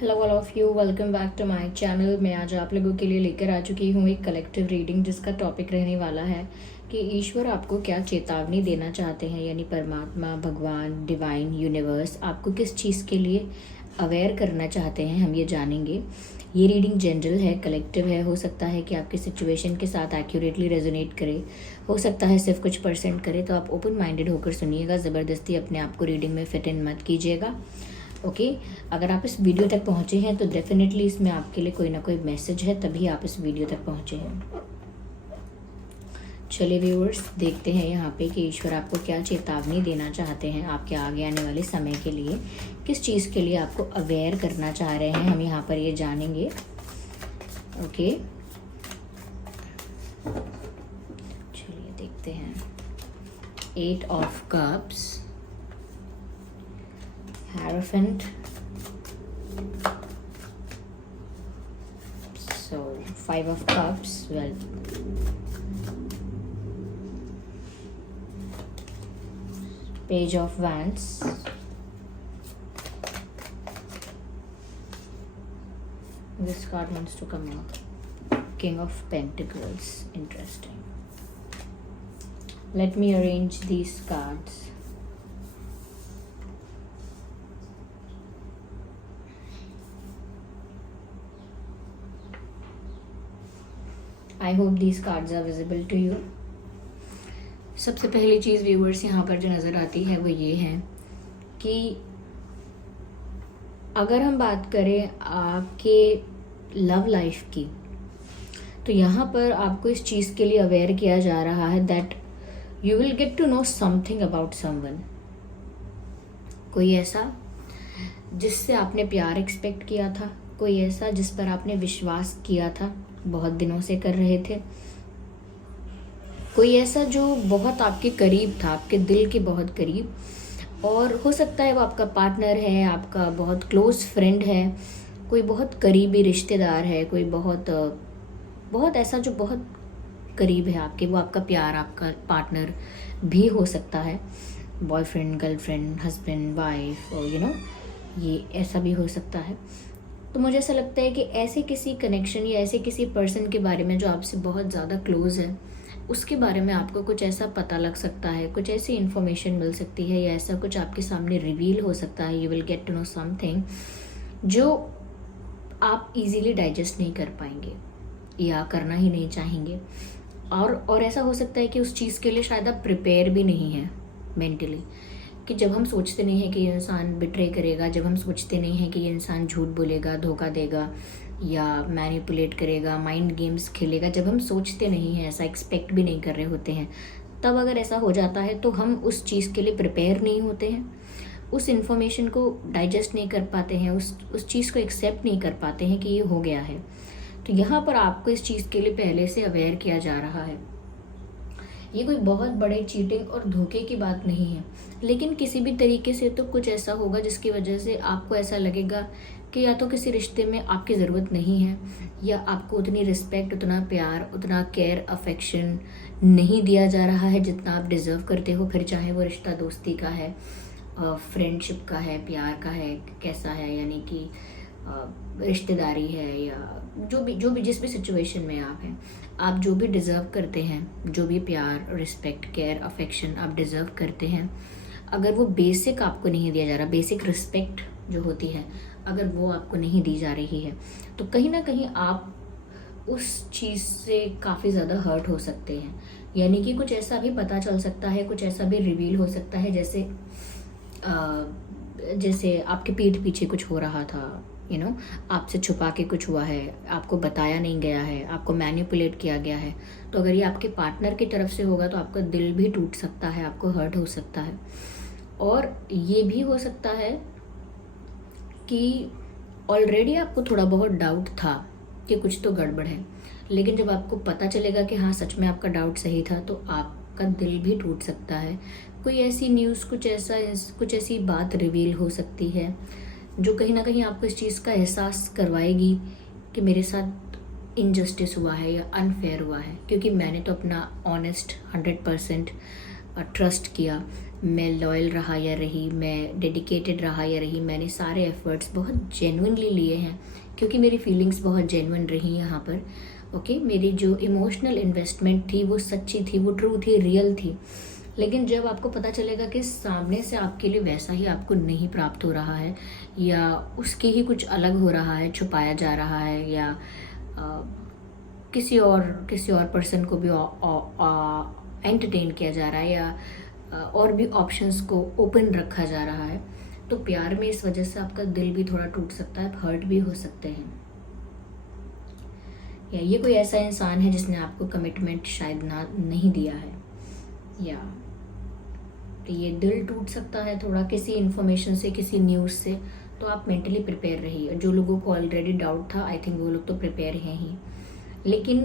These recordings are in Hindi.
Hello all of you, welcome back to my channel. मैं आज आप लोगों के लिए लेकर आ चुकी हूँ एक कलेक्टिव रीडिंग जिसका टॉपिक रहने वाला है कि ईश्वर आपको क्या चेतावनी देना चाहते हैं, यानी परमात्मा, भगवान, डिवाइन, यूनिवर्स आपको किस चीज़ के लिए अवेयर करना चाहते हैं, हम ये जानेंगे। ये रीडिंग जनरल है, कलेक्टिव है। हो सकता है कि आपकी सिचुएशन के साथ एक्यूरेटली रेजोनेट करे, हो सकता है सिर्फ कुछ परसेंट करे। तो आप ओपन माइंडेड होकर सुनिएगा, ज़बरदस्ती अपने आप को रीडिंग में फिट इन मत कीजिएगा। ओके अगर आप इस वीडियो तक पहुंचे हैं तो डेफिनेटली इसमें आपके लिए कोई ना कोई मैसेज है, तभी आप इस वीडियो तक पहुंचे हैं। चलिए व्यूअर्स, देखते हैं यहाँ पे कि ईश्वर आपको क्या चेतावनी देना चाहते हैं आपके आगे आने वाले समय के लिए, किस चीज़ के लिए आपको अवेयर करना चाह रहे हैं, हम यहाँ पर ये जानेंगे। ओके चलिए देखते हैं। 8 of cups, Hierophant, so 5 of cups, well, Page of Wands, this card wants to come out, King of Pentacles. Interesting. Let me arrange these cards. I hope these cards are visible to you. सबसे पहली चीज़ व्यूवर्स यहाँ पर जो नज़र आती है वो ये है कि अगर हम बात करें आपके लव लाइफ की, तो यहाँ पर आपको इस चीज़ के लिए अवेयर किया जा रहा है that you will get to know something about someone. कोई ऐसा जिससे आपने प्यार एक्सपेक्ट किया था, कोई ऐसा जिस पर आपने विश्वास किया था, बहुत दिनों से कर रहे थे, कोई ऐसा जो बहुत आपके करीब था, आपके दिल के बहुत करीब, और हो सकता है वो आपका पार्टनर है, आपका बहुत क्लोज फ्रेंड है, कोई बहुत करीबी रिश्तेदार है, कोई बहुत ऐसा जो बहुत करीब है आपके, वो आपका प्यार, आपका पार्टनर भी हो सकता है, बॉयफ्रेंड, गर्लफ्रेंड, हस्बैंड, वाइफ, और ये ऐसा भी हो सकता है। तो मुझे ऐसा लगता है कि ऐसे किसी कनेक्शन या ऐसे किसी पर्सन के बारे में जो आपसे बहुत ज़्यादा क्लोज है, उसके बारे में आपको कुछ ऐसा पता लग सकता है, कुछ ऐसी इन्फॉर्मेशन मिल सकती है, या ऐसा कुछ आपके सामने रिवील हो सकता है। You will get to know something जो आप इजीली डाइजेस्ट नहीं कर पाएंगे या करना ही नहीं चाहेंगे, और ऐसा हो सकता है कि उस चीज़ के लिए शायद आप प्रिपेयर भी नहीं हैं मेंटली, कि जब हम सोचते नहीं हैं कि ये इंसान बिट्रे करेगा, जब हम सोचते नहीं हैं कि ये इंसान झूठ बोलेगा, धोखा देगा या मैनिपुलेट करेगा, माइंड गेम्स खेलेगा, जब हम सोचते नहीं हैं, ऐसा एक्सपेक्ट भी नहीं कर रहे होते हैं, तब अगर ऐसा हो जाता है तो हम उस चीज़ के लिए प्रिपेयर नहीं होते हैं, उस इन्फॉर्मेशन को डाइजेस्ट नहीं कर पाते हैं, उस चीज़ को एक्सेप्ट नहीं कर पाते हैं कि ये हो गया है। तो यहाँ पर आपको इस चीज़ के लिए पहले से अवेयर किया जा रहा है। ये कोई बहुत बड़े चीटिंग और धोखे की बात नहीं है, लेकिन किसी भी तरीके से तो कुछ ऐसा होगा जिसकी वजह से आपको ऐसा लगेगा कि या तो किसी रिश्ते में आपकी ज़रूरत नहीं है, या आपको उतनी रिस्पेक्ट, उतना प्यार, उतना केयर, अफेक्शन नहीं दिया जा रहा है जितना आप डिज़र्व करते हो। फिर चाहे वो रिश्ता दोस्ती का है, फ्रेंडशिप का है, प्यार का है, कैसा है, यानी कि रिश्तेदारी है, या जो भी जिस भी सिचुएशन में आप हैं, आप जो भी डिज़र्व करते हैं, जो भी प्यार, रिस्पेक्ट, केयर, अफेक्शन आप डिज़र्व करते हैं, अगर वो बेसिक आपको नहीं दिया जा रहा, बेसिक रिस्पेक्ट जो होती है अगर वो आपको नहीं दी जा रही है, तो कहीं ना कहीं आप उस चीज़ से काफ़ी ज़्यादा हर्ट हो सकते हैं। यानी कि कुछ ऐसा भी पता चल सकता है, कुछ ऐसा भी रिवील हो सकता है, जैसे आपके पीठ पीछे कुछ हो रहा था, आपसे छुपा के कुछ हुआ है, आपको बताया नहीं गया है, आपको मैनिपुलेट किया गया है। तो अगर ये आपके पार्टनर की तरफ से होगा तो आपका दिल भी टूट सकता है, आपको हर्ट हो सकता है। और ये भी हो सकता है कि ऑलरेडी आपको थोड़ा बहुत डाउट था कि कुछ तो गड़बड़ है, लेकिन जब आपको पता चलेगा कि हाँ सच में आपका डाउट सही था, तो आपका दिल भी टूट सकता है। कोई ऐसी न्यूज़, कुछ ऐसी बात रिवील हो सकती है जो कहीं ना कहीं आपको इस चीज़ का एहसास करवाएगी कि मेरे साथ इनजस्टिस हुआ है या अनफेयर हुआ है, क्योंकि मैंने तो अपना ऑनेस्ट 100% ट्रस्ट किया, मैं लॉयल रहा या रही, मैं डेडिकेटेड रहा या रही, मैंने सारे एफर्ट्स बहुत जेन्युइनली लिए हैं, क्योंकि मेरी फीलिंग्स बहुत जेन्युइन रही यहाँ पर। ओके, मेरी जो इमोशनल इन्वेस्टमेंट थी वो सच्ची थी, वो ट्रू थी, रियल थी। लेकिन जब आपको पता चलेगा कि सामने से आपके लिए वैसा ही आपको नहीं प्राप्त हो रहा है, या उसके ही कुछ अलग हो रहा है, छुपाया जा रहा है, या अ, किसी और पर्सन को भी एंटरटेन किया जा रहा है, या और भी ऑप्शंस को ओपन रखा जा रहा है, तो प्यार में इस वजह से आपका दिल भी थोड़ा टूट सकता है, हर्ट भी हो सकते हैं। या ये कोई ऐसा इंसान है जिसने आपको कमिटमेंट शायद ना नहीं दिया है, या ये दिल टूट सकता है थोड़ा किसी इन्फॉर्मेशन से, किसी न्यूज़ से। तो आप मेंटली प्रिपेयर रहिए। जो लोगों को ऑलरेडी डाउट था, आई थिंक वो लोग तो प्रिपेयर हैं ही, लेकिन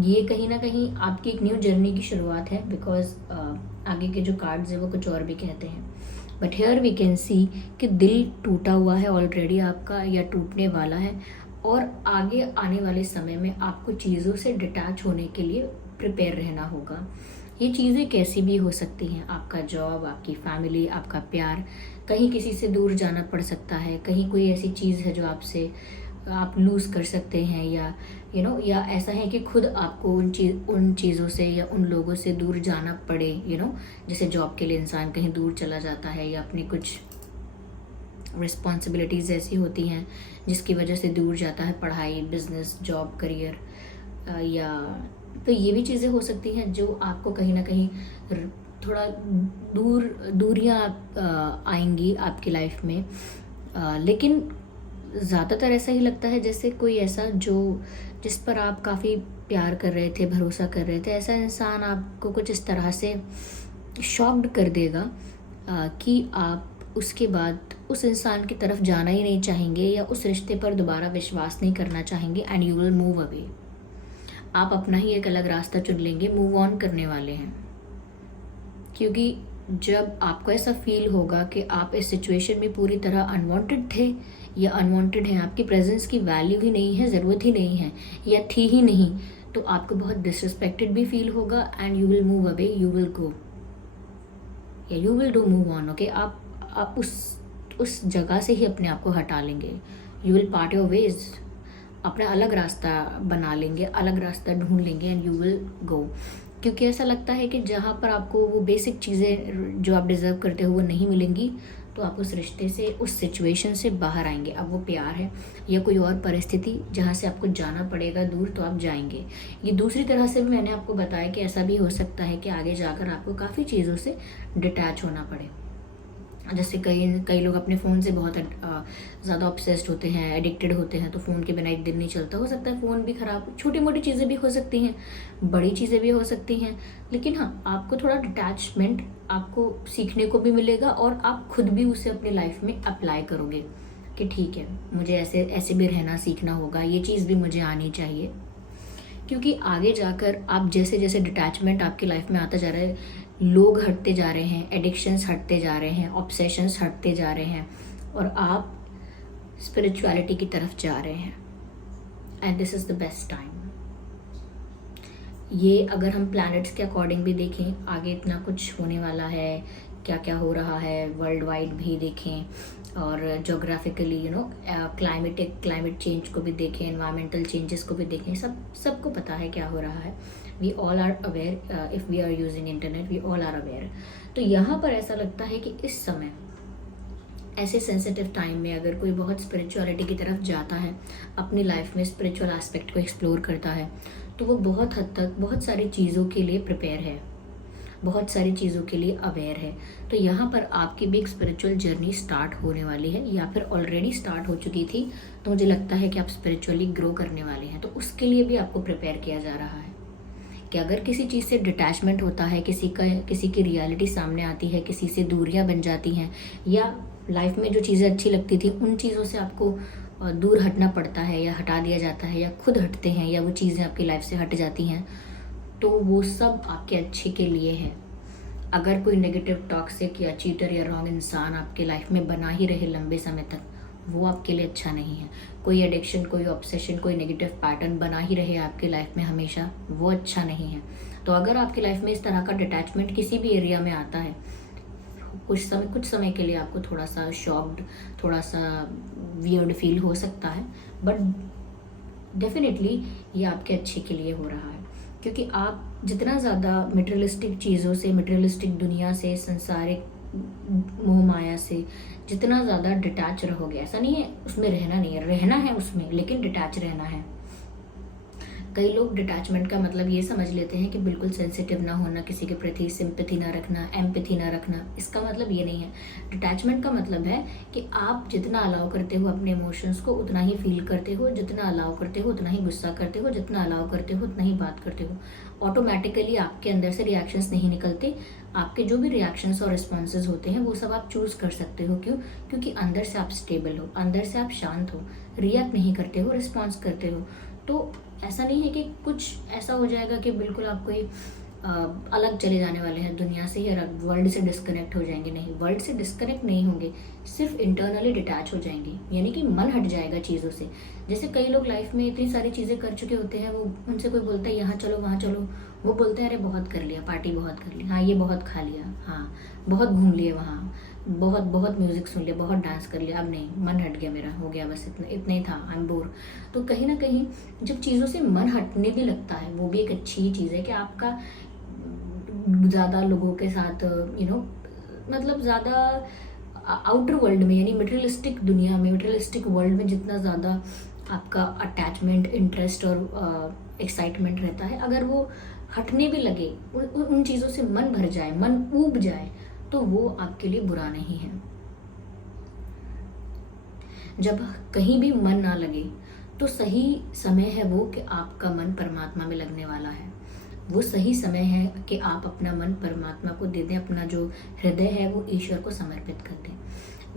ये कहीं ना कहीं आपकी एक न्यू जर्नी की शुरुआत है, बिकॉज आगे के जो कार्ड्स हैं वो कुछ और भी कहते हैं। But here we can see कि दिल टूटा हुआ है ऑलरेडी आपका, या टूटने वाला है, और आगे आने वाले समय में आपको चीज़ों से डिटैच होने के लिए प्रिपेयर रहना होगा। ये चीज़ें कैसी भी हो सकती हैं, आपका जॉब, आपकी फैमिली, आपका प्यार, कहीं किसी से दूर जाना पड़ सकता है, कहीं कोई ऐसी चीज़ है जो आपसे आप लूज़ कर सकते हैं, या या ऐसा है कि खुद आपको उन चीज़ों से या उन लोगों से दूर जाना पड़े, जैसे जॉब के लिए इंसान कहीं दूर चला जाता है, या अपनी कुछ रिस्पॉन्सिबिलिटीज़ ऐसी होती हैं जिसकी वजह से दूर जाता है, पढ़ाई, बिजनेस, जॉब, करियर, या तो ये भी चीज़ें हो सकती हैं जो आपको कहीं ना कहीं थोड़ा दूरियां आएंगी आपकी लाइफ में। लेकिन ज़्यादातर ऐसा ही लगता है जैसे कोई ऐसा जिस पर आप काफ़ी प्यार कर रहे थे, भरोसा कर रहे थे, ऐसा इंसान आपको कुछ इस तरह से शॉक्ड कर देगा कि आप उसके बाद उस इंसान की तरफ जाना ही नहीं चाहेंगे, या उस रिश्ते पर दोबारा विश्वास नहीं करना चाहेंगे, and you will move away. आप अपना ही एक अलग रास्ता चुन लेंगे, मूव ऑन करने वाले हैं। क्योंकि जब आपको ऐसा फील होगा कि आप इस सिचुएशन में पूरी तरह अनवांटेड थे, या अनवांटेड हैं, आपकी प्रेजेंस की वैल्यू ही नहीं है, ज़रूरत ही नहीं है, या थी ही नहीं, तो आपको बहुत डिसरिस्पेक्टेड भी फील होगा, and you will move away, you will go, या you will do move on. Okay, आप उस जगह से ही अपने आप को हटा लेंगे। You will part your ways, अपना अलग रास्ता बना लेंगे, अलग रास्ता ढूंढ लेंगे, एंड यू विल गो। क्योंकि ऐसा लगता है कि जहाँ पर आपको वो बेसिक चीज़ें जो आप डिज़र्व करते हो वो नहीं मिलेंगी, तो आप उस रिश्ते से, उस सिचुएशन से बाहर आएंगे। अब वो प्यार है या कोई और परिस्थिति जहाँ से आपको जाना पड़ेगा दूर, तो आप जाएंगे। ये दूसरी तरह से भी मैंने आपको बताया कि ऐसा भी हो सकता है कि आगे जाकर आपको काफ़ी चीज़ों से डिटैच होना पड़े। जैसे कई लोग अपने फ़ोन से बहुत ज़्यादा ऑब्सेस्ड होते हैं, एडिक्टेड होते हैं, तो फ़ोन के बिना एक दिन नहीं चलता। हो सकता है फ़ोन भी ख़राब, छोटी मोटी चीज़ें भी हो सकती हैं, बड़ी चीज़ें भी हो सकती हैं, लेकिन हाँ, आपको थोड़ा डिटैचमेंट आपको सीखने को भी मिलेगा, और आप खुद भी उसे अपनी लाइफ में अप्लाई करोगे कि ठीक है, मुझे ऐसे भी रहना सीखना होगा, ये चीज़ भी मुझे आनी चाहिए। क्योंकि आगे जाकर आप जैसे जैसे डिटैचमेंट आपकी लाइफ में आता जा रहा है, लोग हटते जा रहे हैं, एडिक्शंस हटते जा रहे हैं, ऑब्सेशंस हटते जा रहे हैं, और आप स्पिरिचुअलिटी की तरफ जा रहे हैं, and this is the best time. ये अगर हम प्लैनेट्स के अकॉर्डिंग भी देखें, आगे इतना कुछ होने वाला है, क्या क्या हो रहा है वर्ल्ड वाइड भी देखें, और जोग्राफिकली क्लाइमेट चेंज को भी देखें, एनवायरमेंटल चेंजेस को भी देखें, सबको पता है क्या हो रहा है। We all are aware, if we are using internet, we all are aware. तो यहाँ पर ऐसा लगता है कि इस समय ऐसे सेंसिटिव टाइम में अगर कोई बहुत स्पिरिचुअलिटी की तरफ जाता है, अपनी लाइफ में स्पिरिचुअल एस्पेक्ट को एक्सप्लोर करता है, तो वो बहुत हद तक बहुत सारी चीज़ों के लिए प्रिपेयर है, बहुत सारी चीज़ों के लिए अवेयर है। तो यहाँ पर आपकी भी एक स्पिरिचुअल जर्नी स्टार्ट होने वाली है, या फिर ऑलरेडी स्टार्ट हो चुकी थी। तो मुझे लगता है कि आप स्पिरिचुअली ग्रो करने वाले हैं, तो उसके लिए भी आपको प्रिपेयर किया जा रहा है कि अगर किसी चीज़ से डिटैचमेंट होता है, किसी की रियलिटी सामने आती है, किसी से दूरियां बन जाती हैं, या लाइफ में जो चीज़ें अच्छी लगती थी उन चीज़ों से आपको दूर हटना पड़ता है, या हटा दिया जाता है, या खुद हटते हैं, या वो चीज़ें आपकी लाइफ से हट जाती हैं, तो वो सब आपके अच्छे के लिए है। अगर कोई नेगेटिव, टॉक्सिक या चीटर या रॉन्ग इंसान आपके लाइफ में बना ही रहे लंबे समय तक, वो आपके लिए अच्छा नहीं है। कोई एडिक्शन, कोई ऑब्सेशन, कोई नेगेटिव पैटर्न बना ही रहे आपकी लाइफ में हमेशा, वो अच्छा नहीं है। तो अगर आपकी लाइफ में इस तरह का डिटैचमेंट किसी भी एरिया में आता है, कुछ समय के लिए आपको थोड़ा सा शॉक्ड, थोड़ा सा वियर्ड फील हो सकता है, बट डेफिनेटली ये आपके अच्छे के लिए हो रहा है। क्योंकि आप जितना ज़्यादा मटेरियलिस्टिक चीज़ों से, मटेरियलिस्टिक दुनिया से, संसारिक मोह माया से जितना ज़्यादा डिटैच रहोगे, ऐसा नहीं है उसमें रहना नहीं है, रहना है उसमें, लेकिन डिटैच रहना है। कई लोग डिटैचमेंट का मतलब ये समझ लेते हैं कि बिल्कुल सेंसिटिव ना होना, किसी के प्रति सिंपैथी ना रखना, एम्पैथी ना रखना। इसका मतलब ये नहीं है। डिटैचमेंट का मतलब है कि आप जितना अलाउ करते हो अपने इमोशंस को, उतना ही फील करते हो, जितना अलाउ करते हो उतना ही गुस्सा करते हो, जितना अलाउ करते हो उतना ही बात करते हो। ऑटोमेटिकली आपके अंदर से रिएक्शंस नहीं निकलते। आपके जो भी रिएक्शंस और रिस्पॉन्सेज होते हैं वो सब आप चूज कर सकते हो। क्यों? क्योंकि अंदर से आप स्टेबल हो, अंदर से आप शांत हो, रिएक्ट नहीं करते हो, रिस्पॉन्स करते हो। तो ऐसा नहीं है कि कुछ ऐसा हो जाएगा कि बिल्कुल आप कोई अलग चले जाने वाले हैं दुनिया से या वर्ल्ड से डिस्कनेक्ट हो जाएंगे। नहीं, वर्ल्ड से डिस्कनेक्ट नहीं होंगे, सिर्फ इंटरनली डिटैच हो जाएंगे, यानी कि मन हट जाएगा चीज़ों से। जैसे कई लोग लाइफ में इतनी सारी चीज़ें कर चुके होते हैं, वो उनसे कोई बोलता है यहाँ चलो वहाँ चलो, वो बोलते हैं अरे बहुत कर लिया, पार्टी बहुत कर ली, हाँ ये बहुत खा लिया, हाँ बहुत घूम लिए वहाँ, बहुत बहुत म्यूजिक सुन लिया, बहुत डांस कर लिया, अब नहीं, मन हट गया मेरा, हो गया बस, इतना ही था, आई एम बोर। तो कहीं ना कहीं जब चीज़ों से मन हटने भी लगता है, वो भी एक अच्छी चीज़ है कि आपका ज़्यादा लोगों के साथ मतलब ज़्यादा आउटर वर्ल्ड में, यानी मटेरियलिस्टिक दुनिया में, मटेरियलिस्टिक वर्ल्ड में जितना ज़्यादा आपका अटैचमेंट, इंटरेस्ट और एक्साइटमेंट रहता है, अगर वो हटने भी लगे, उन चीज़ों से मन भर जाए, मन ऊब जाए, तो वो आपके लिए बुरा नहीं है। जब कहीं भी मन ना लगे तो सही समय है वो कि आपका मन परमात्मा में लगने वाला है। वो सही समय है कि आप अपना मन परमात्मा को दे दें, अपना जो हृदय है वो ईश्वर को समर्पित कर दें।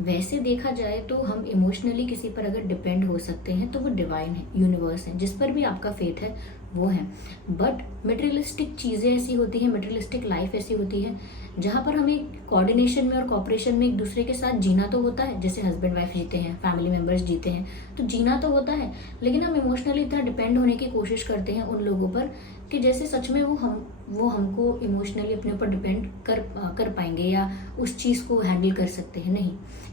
वैसे देखा जाए तो हम इमोशनली किसी पर अगर डिपेंड हो सकते हैं तो वो डिवाइन है, यूनिवर्स है, जिस पर भी आपका फेथ है वो है। बट मटेरियलिस्टिक चीज़ें ऐसी होती हैं, मटेरियलिस्टिक लाइफ ऐसी होती है जहाँ पर हमें कोऑर्डिनेशन में और कॉपरेशन में एक दूसरे के साथ जीना तो होता है, जैसे हस्बैंड वाइफ जीते हैं, फैमिली मेम्बर्स जीते हैं, तो जीना तो होता है, लेकिन हम इमोशनली इतना डिपेंड होने की कोशिश करते हैं उन लोगों पर कि जैसे सच में वो हमको इमोशनली अपने ऊपर डिपेंड कर पाएंगे या उस चीज़ को हैंडल कर सकते हैं। नहीं,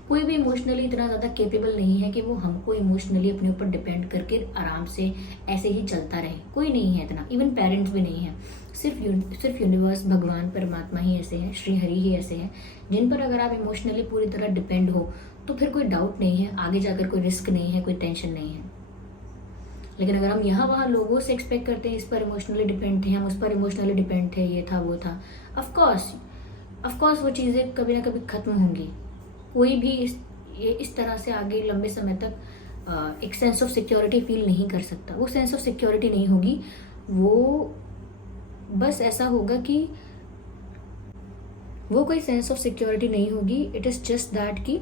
कोई भी इमोशनली इतना ज़्यादा केपेबल नहीं है कि वो हमको इमोशनली अपने ऊपर डिपेंड करके आराम से ऐसे ही चलता रहे। कोई नहीं है इतना, इवन पेरेंट्स भी नहीं है। सिर्फ यूनिवर्स, भगवान, परमात्मा ही ऐसे हैं, श्री हरि ही ऐसे हैं जिन पर अगर आप इमोशनली पूरी तरह डिपेंड हो तो फिर कोई डाउट नहीं है, आगे जाकर कोई रिस्क नहीं है, कोई टेंशन नहीं है। लेकिन अगर हम यहाँ वहाँ लोगों से एक्सपेक्ट करते हैं इस पर इमोशनली डिपेंड थे, हम उस पर इमोशनली डिपेंड थे, ये था वो था, ऑफकोर्स वो चीज़ें कभी ना कभी ख़त्म होंगी। कोई भी इस तरह से आगे लंबे समय तक एक सेंस ऑफ सिक्योरिटी फील नहीं कर सकता। वो सेंस ऑफ सिक्योरिटी नहीं होगी, वो बस ऐसा होगा कि वो कोई सेंस ऑफ सिक्योरिटी नहीं होगी। इट इज़ जस्ट दैट कि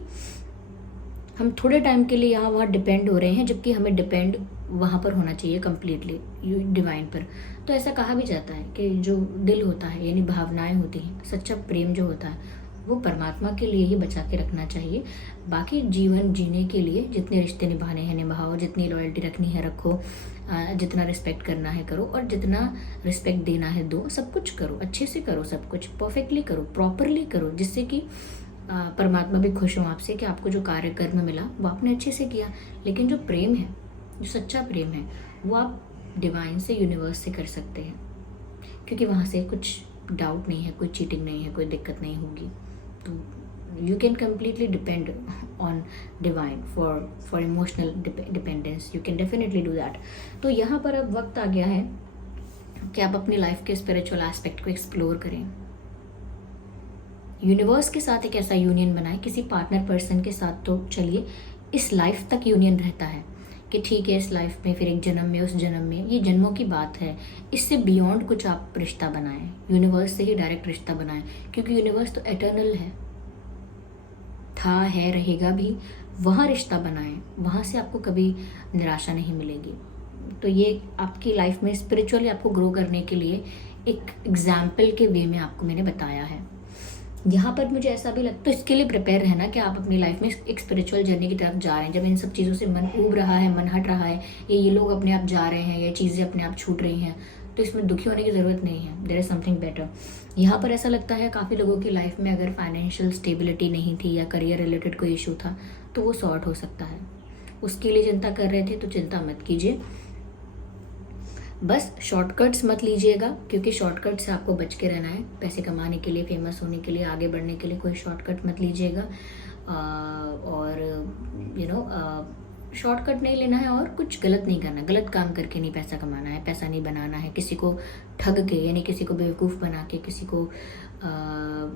हम थोड़े टाइम के लिए यहाँ वहाँ डिपेंड हो रहे हैं, जबकि हमें डिपेंड वहाँ पर होना चाहिए कम्प्लीटली डिवाइन पर। तो ऐसा कहा भी जाता है कि जो दिल होता है, यानी भावनाएं होती हैं, सच्चा प्रेम जो होता है वो परमात्मा के लिए ही बचा के रखना चाहिए। बाकी जीवन जीने के लिए जितने रिश्ते निभाने हैं निभाओ, जितनी लॉयल्टी रखनी है रखो, जितना रिस्पेक्ट करना है करो, और जितना रिस्पेक्ट देना है दो। सब कुछ करो, अच्छे से करो, सब कुछ परफेक्टली करो, प्रॉपरली करो, जिससे कि परमात्मा भी खुश हो आपसे कि आपको जो कार्य कर्म मिला वो आपने अच्छे से किया। लेकिन जो प्रेम है, जो सच्चा प्रेम है, वो आप डिवाइन से, यूनिवर्स से कर सकते हैं, क्योंकि वहाँ से कुछ डाउट नहीं है, कोई चीटिंग नहीं है, कोई दिक्कत नहीं होगी। तो you can completely depend on divine for emotional dependence, you can definitely do that. तो यहाँ पर अब वक्त आ गया है कि आप अपनी लाइफ के स्पिरिचुअल एस्पेक्ट को एक्सप्लोर करें, यूनिवर्स के साथ एक ऐसा यूनियन बनाएं, किसी पार्टनर पर्सन के साथ तो चलिए इस लाइफ तक यूनियन रहता है कि ठीक है इस लाइफ में, फिर एक जन्म में, उस जन्म में, ये जन्मों की बात है। इससे बियॉन्ड कुछ आप रिश्ता बनाएं, यूनिवर्स से ही डायरेक्ट रिश्ता बनाएं, क्योंकि यूनिवर्स तो एटर्नल है, था, है, रहेगा भी। वहाँ रिश्ता बनाएं, वहाँ से आपको कभी निराशा नहीं मिलेगी। तो ये आपकी लाइफ में स्पिरिचुअली आपको ग्रो करने के लिए एक एग्जाम्पल के वे में आपको मैंने बताया है। यहाँ पर मुझे ऐसा भी लगता है, तो इसके लिए प्रिपेयर रहना कि आप अपनी लाइफ में एक स्पिरिचुअल जर्नी की तरफ जा रहे हैं। जब इन सब चीज़ों से मन ऊब रहा है, मन हट रहा है, ये लोग अपने आप जा रहे हैं, ये चीज़ें अपने आप छूट रही हैं, तो इसमें दुखी होने की ज़रूरत नहीं है, देयर इज़ समथिंग बेटर। यहाँ पर ऐसा लगता है काफ़ी लोगों की लाइफ में अगर फाइनेंशियल स्टेबिलिटी नहीं थी या करियर रिलेटेड कोई इशू था तो वो सॉर्ट हो सकता है। उसके लिए चिंता कर रहे थे तो चिंता मत कीजिए, बस शॉर्टकट्स मत लीजिएगा, क्योंकि शॉर्टकट से आपको बच के रहना है। पैसे कमाने के लिए, फेमस होने के लिए, आगे बढ़ने के लिए कोई शॉर्टकट मत लीजिएगा। और शॉर्टकट नहीं लेना है और कुछ गलत नहीं करना, गलत काम करके नहीं पैसा कमाना है, पैसा नहीं बनाना है, किसी को ठग के यानी किसी को बेवकूफ़ बना के, किसी को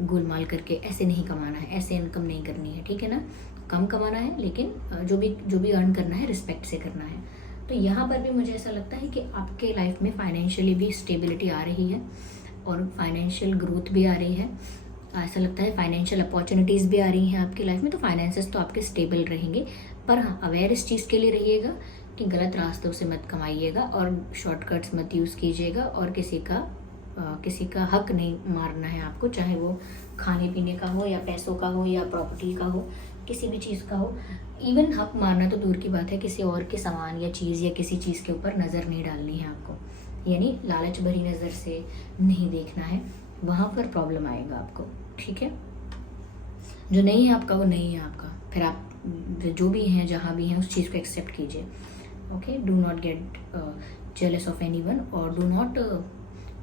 गोलमाल करके ऐसे नहीं कमाना है, ऐसे इनकम नहीं करनी है, ठीक है ना। कम कमाना है लेकिन जो भी अर्न करना है रिस्पेक्ट से करना है। तो यहाँ पर भी मुझे ऐसा लगता है कि आपके लाइफ में फाइनेंशियली भी स्टेबिलिटी आ रही है और फाइनेंशियल ग्रोथ भी आ रही है। ऐसा लगता है फाइनेंशियल अपॉर्चुनिटीज़ भी आ रही हैं आपकी लाइफ में। तो फाइनेंसेस तो आपके स्टेबल रहेंगे, पर हाँ अवेयर इस चीज़ के लिए रहिएगा कि गलत रास्तों से मत कमाइएगा और शॉर्टकट्स मत यूज़ कीजिएगा, और किसी का हक नहीं मारना है आपको, चाहे वो खाने पीने का हो या पैसों का हो या प्रॉपर्टी का हो, किसी भी चीज़ का हो। इवन हक मारना तो दूर की बात है, किसी और के सामान या चीज़ या किसी चीज़ के ऊपर नज़र नहीं डालनी है आपको, यानी लालच भरी नज़र से नहीं देखना है, वहाँ पर प्रॉब्लम आएगा आपको, ठीक है। जो नहीं है आपका वो नहीं है आपका, फिर आप जो भी हैं जहाँ भी हैं उस चीज़ को एक्सेप्ट कीजिए। Okay, do not get jealous of anyone और do not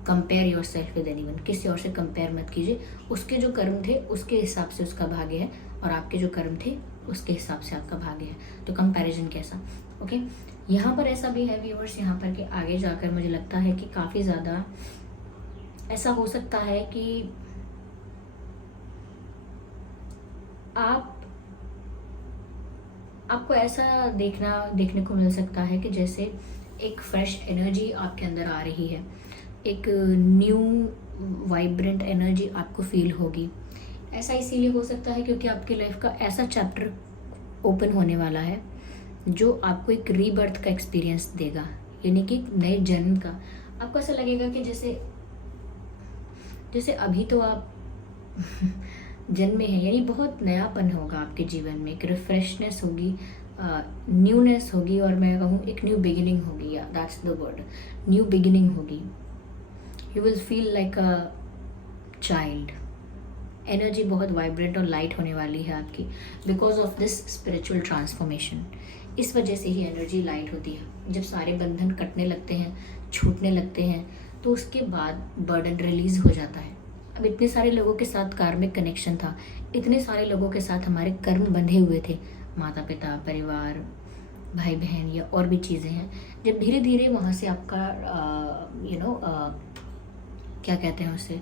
compare yourself with anyone. किसी और से कंपेयर मत कीजिए, उसके जो कर्म थे उसके हिसाब से उसका भाग्य है और आपके जो कर्म थे उसके हिसाब से आपका भाग्य है, तो कंपैरिजन कैसा। ओके, यहाँ पर ऐसा भी है व्यूअर्स, यहाँ पर कि आगे जाकर मुझे लगता है कि काफ़ी ज़्यादा ऐसा हो सकता है कि आपको ऐसा देखने को मिल सकता है कि जैसे एक फ्रेश एनर्जी आपके अंदर आ रही है, एक न्यू वाइब्रेंट एनर्जी आपको फील होगी। ऐसा इसीलिए हो सकता है क्योंकि आपकी लाइफ का ऐसा चैप्टर ओपन होने वाला है जो आपको एक रीबर्थ का एक्सपीरियंस देगा, यानी कि नए जन्म का। आपको ऐसा लगेगा कि जैसे अभी तो आप जन्मे हैं, यानी बहुत नयापन होगा आपके जीवन में, एक रिफ्रेशनेस होगी, न्यूनेस होगी, और मैं कहूँ एक न्यू बिगिनिंग होगी, या that's the word, new beginning होगी। You will feel like a child. Energy बहुत वाइब्रेंट और लाइट होने वाली है आपकी because of this spiritual transformation. इस वजह से ही एनर्जी लाइट होती है। जब सारे बंधन कटने लगते हैं, छूटने लगते हैं, तो उसके बाद बर्डन रिलीज हो जाता है। अब इतने सारे लोगों के साथ कार्मिक कनेक्शन था, इतने सारे लोगों के साथ हमारे कर्म बंधे हुए थे, माता पिता, परिवार, भाई बहन या और भी चीज़ें हैं। जब धीरे धीरे वहाँ से आपका क्या कहते हैं उसे,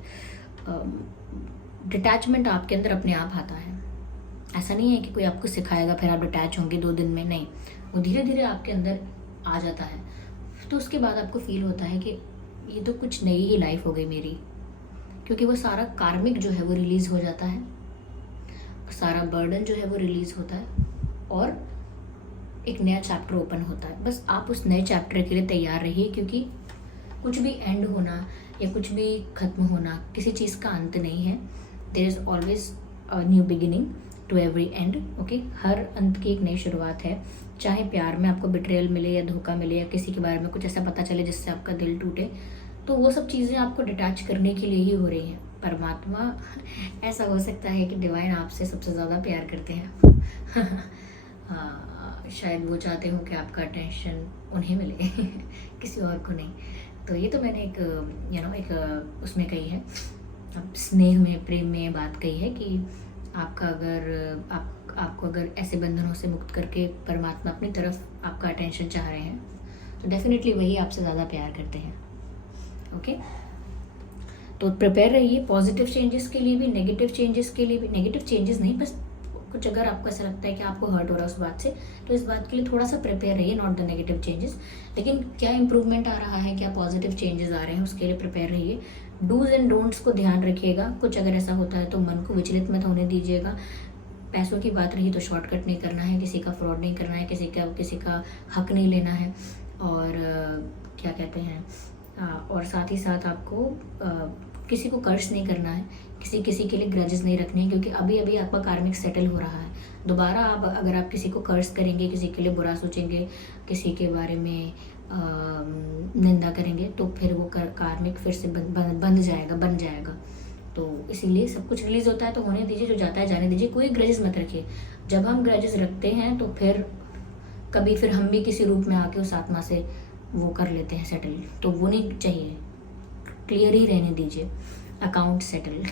डिटैचमेंट आपके अंदर अपने आप आता है। ऐसा नहीं है कि कोई आपको सिखाएगा फिर आप डिटैच होंगे 2 दिन में, नहीं, वो धीरे धीरे आपके अंदर आ जाता है। तो उसके बाद आपको फील होता है कि ये तो कुछ नई ही लाइफ हो गई मेरी, क्योंकि वो सारा कार्मिक जो है वो रिलीज़ हो जाता है, सारा बर्डन जो है वो रिलीज़ होता है और एक नया चैप्टर ओपन होता है। बस आप उस नए चैप्टर के लिए तैयार रहिए, क्योंकि कुछ भी एंड होना या कुछ भी ख़त्म होना किसी चीज़ का अंत नहीं है। There is always a new beginning to every end. Okay, हर अंत की एक नई शुरुआत है। चाहे प्यार में आपको बिट्रेयल मिले या धोखा मिले या किसी के बारे में कुछ ऐसा पता चले जिससे आपका दिल टूटे, तो वो सब चीज़ें आपको डिटैच करने के लिए ही हो रही हैं। परमात्मा, ऐसा हो सकता है कि डिवाइन आपसे सबसे ज़्यादा प्यार करते हैं। हाँ, शायद वो चाहते हो कि आपका अटेंशन उन्हें मिले, किसी और को नहीं। तो ये तो मैंने एक उसमें कही है, स्नेह में, प्रेम में बात कही है कि आपको अगर ऐसे बंधनों से मुक्त करके परमात्मा अपनी तरफ आपका अटेंशन चाह रहे हैं, तो डेफिनेटली वही आपसे ज़्यादा प्यार करते हैं। ओके, तो प्रिपेयर रहिए पॉजिटिव चेंजेस के लिए भी, नेगेटिव चेंजेस के लिए भी। नेगेटिव चेंजेस नहीं, बस कुछ अगर आपको ऐसा लगता है कि आपको हर्ट हो रहा है उस बात से, तो इस बात के लिए थोड़ा सा प्रिपेयर रहिए, नॉट द नेगेटिव चेंजेस। लेकिन क्या इंप्रूवमेंट आ रहा है, क्या पॉजिटिव चेंजेस आ रहे हैं, उसके लिए प्रिपेयर रहिए। डूज एंड डोंट्स को ध्यान रखिएगा। कुछ अगर ऐसा होता है तो मन को विचलित मत होने दीजिएगा। पैसों की बात रही तो शॉर्टकट नहीं करना है, किसी का फ्रॉड नहीं करना है, किसी का हक नहीं लेना है, और क्या कहते हैं, और साथ ही साथ आपको किसी को कर्ज नहीं करना है, किसी के लिए ग्रजेस नहीं रखने हैं, क्योंकि अभी अभी आपका कार्मिक सेटल हो रहा है। दोबारा अगर आप किसी को कर्ज करेंगे, किसी के लिए बुरा सोचेंगे, किसी के बारे में निंदा करेंगे तो फिर वो कार्मिक फिर से बन जाएगा। तो इसीलिए सब कुछ रिलीज होता है तो होने दीजिए, जो जाता है जाने दीजिए, कोई ग्रजेस मत रखिए। जब हम ग्रजेस रखते हैं तो फिर कभी फिर हम भी किसी रूप में आके उस आत्मा से वो कर लेते हैं सेटल, तो वो नहीं चाहिए। क्लियर ही रहने दीजिए, account settle,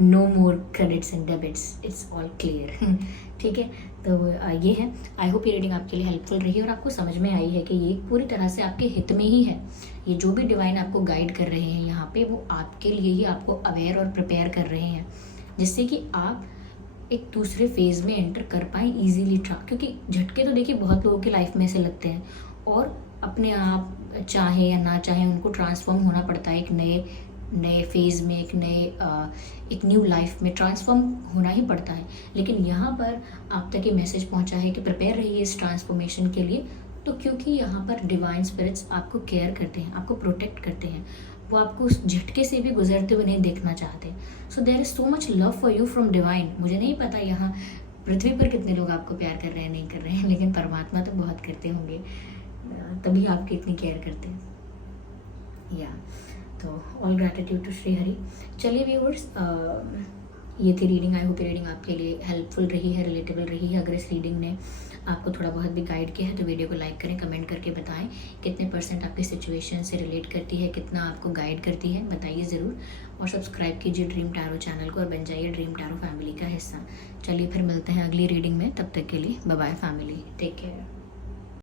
no more credits and debits, it's all clear. ठीक है, तो ये है। आई होप ये रीडिंग आपके लिए हेल्पफुल रही और आपको समझ में आई है कि ये पूरी तरह से आपके हित में ही है। ये जो भी डिवाइन आपको गाइड कर रहे हैं यहाँ पे, वो आपके लिए ही आपको अवेयर और प्रिपेयर कर रहे हैं, जिससे कि आप एक दूसरे फेज में एंटर कर पाएँ ईजीली। क्योंकि झटके तो देखिए बहुत लोगों की लाइफ में ऐसे लगते हैं, और अपने आप चाहे या ना चाहे उनको ट्रांसफॉर्म होना पड़ता है एक नए फेज़ में, एक न्यू लाइफ में ट्रांसफॉर्म होना ही पड़ता है। लेकिन यहाँ पर आप तक ये मैसेज पहुँचा है कि प्रिपेयर रहिए इस ट्रांसफॉर्मेशन के लिए, तो क्योंकि यहाँ पर डिवाइन स्पिरिट्स आपको केयर करते हैं, आपको प्रोटेक्ट करते हैं, वो आपको उस झटके से भी गुजरते हुए नहीं देखना चाहते। So there is so much love for you from divine. मुझे नहीं पता यहाँ पृथ्वी पर कितने लोग आपको प्यार कर रहे हैं, नहीं कर रहे हैं, लेकिन परमात्मा तो बहुत करते होंगे, तभी आपकी इतनी केयर करते हैं। या तो all gratitude to Shri Hari. चलिए व्यूवर्स, ये थी रीडिंग। आई होप ये रीडिंग आपके लिए हेल्पफुल रही है, रिलेटेबल रही है। अगर इस रीडिंग ने आपको थोड़ा बहुत भी गाइड किया है तो वीडियो को लाइक करें, कमेंट करके बताएं कितने % आपकी सिचुएशन से रिलेट करती है, कितना आपको गाइड करती है, बताइए ज़रूर। और सब्सक्राइब कीजिए ड्रीम टैरो चैनल को और बन जाइए ड्रीम टैरो फैमिली का हिस्सा। चलिए फिर मिलते हैं अगली रीडिंग में, तब तक के लिए bye bye family, take care.